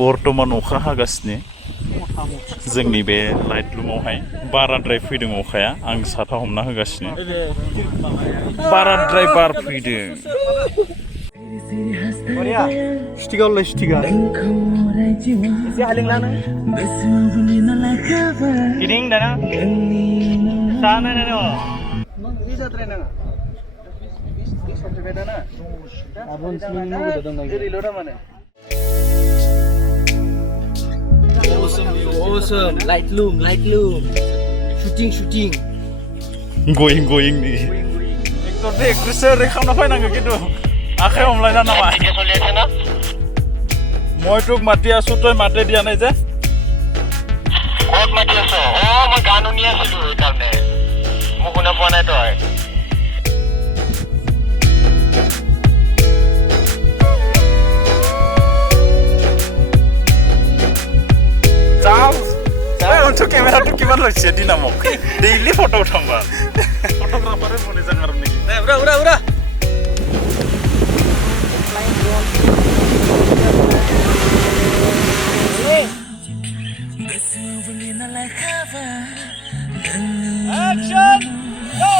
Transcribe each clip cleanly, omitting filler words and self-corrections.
बर्तमान अखा हागासिनो जोंनि बे लाइटलुमावहाय बाराद्राय फैदों अखाया आं साथा हमना होगासिनो बाराद्राय बार फैदों स्टिगावलाय स्टिगा एसे हालिंलानो गिदिं दाना जानाय नायनो नों बे जाद्राय नाङा बे सफ्टवेर दाना गाबोन स्लिमिं मगद दं ओरैल' दामानो awesome light loom shooting going ni ektor de ektrisa rekamna fainango kintu आखाइ हमलायना नामा মই তোক মাতি আছো তই মাতে দিয়া নাই যে ক'ত মাতি আছ মই গান শুনি আছিলো এইকাৰণে মোক শুনা পোৱা নাই তই যাও untuk kamera tuh kiman লৈছে dinamok daily foto uthamba photographer mone jangar ni udah action go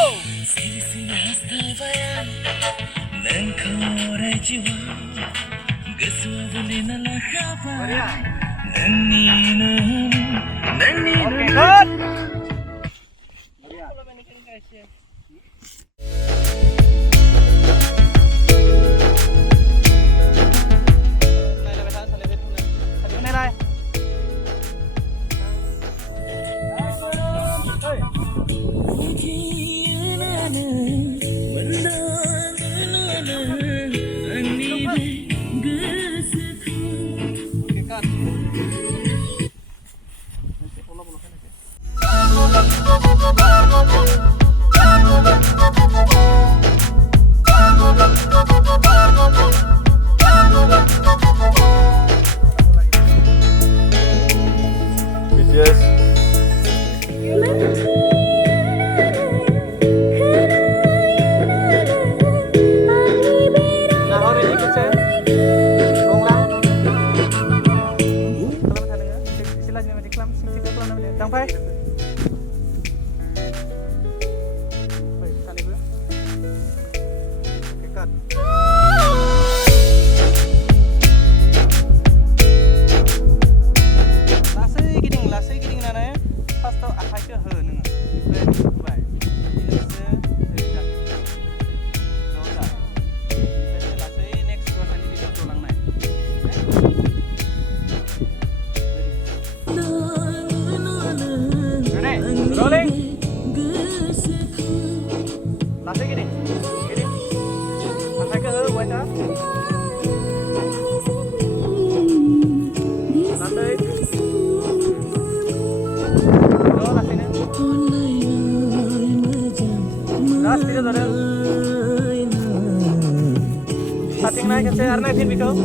Cutting naik ke saya, naik sini kau.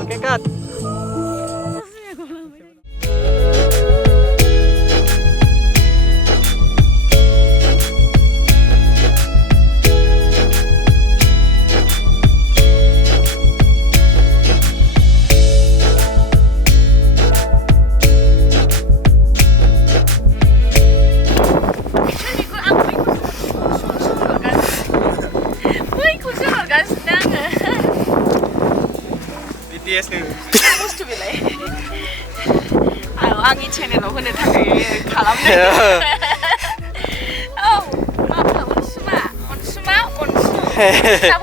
Oke, cut. BTS nih. Supposed to be like. 아니 채널로 근데 다들 가람네.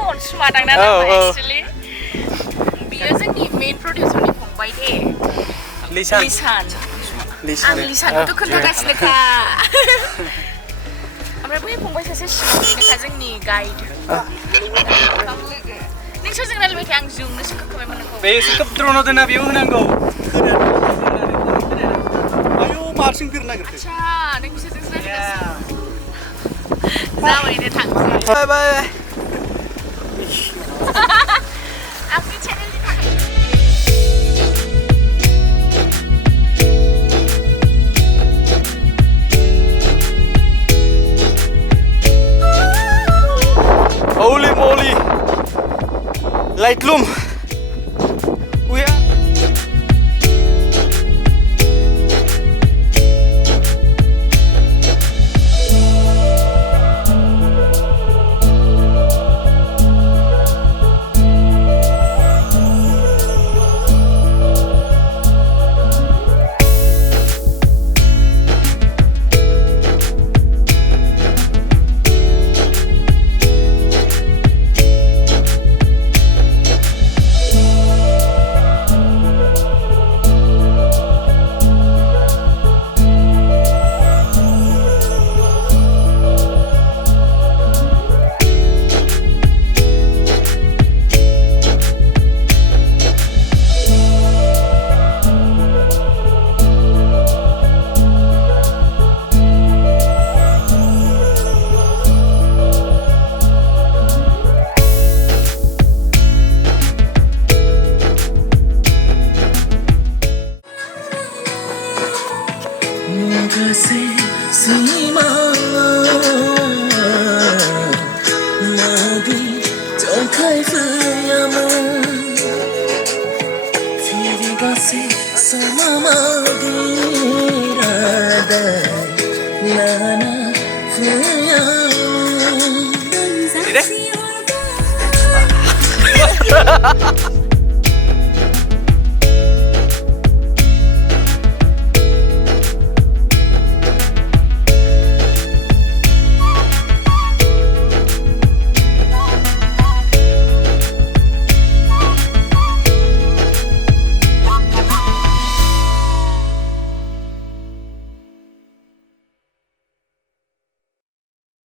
온수마 당나나 actually. बियो जोंनि main प्रडिउसारनि फंबाय दे. लिसान. आं लिसानखौथ' खोन्थागासिनोखा. ओमफ्राय बै फंबाय सासे सिगांनिखा जोंनि guide. नोंसोरजों रायलायबाय थायो आं जोंनो सोंखाबायमोन नोंखौ. बे सोंखाबद्र'ना दोना बेयाव होनांगौ. आयौ मारसिं बिर नागिरखो. आच्छा नों बिसोरजोंसो रायलायगासिनो. जाबायनो थांसै. Bye bye. आंनि चेनेलनि थाखाय. Holy moly! Lightroom kasih semua Magi tongkai fayama Firi kasih sama magi rada Nana fayama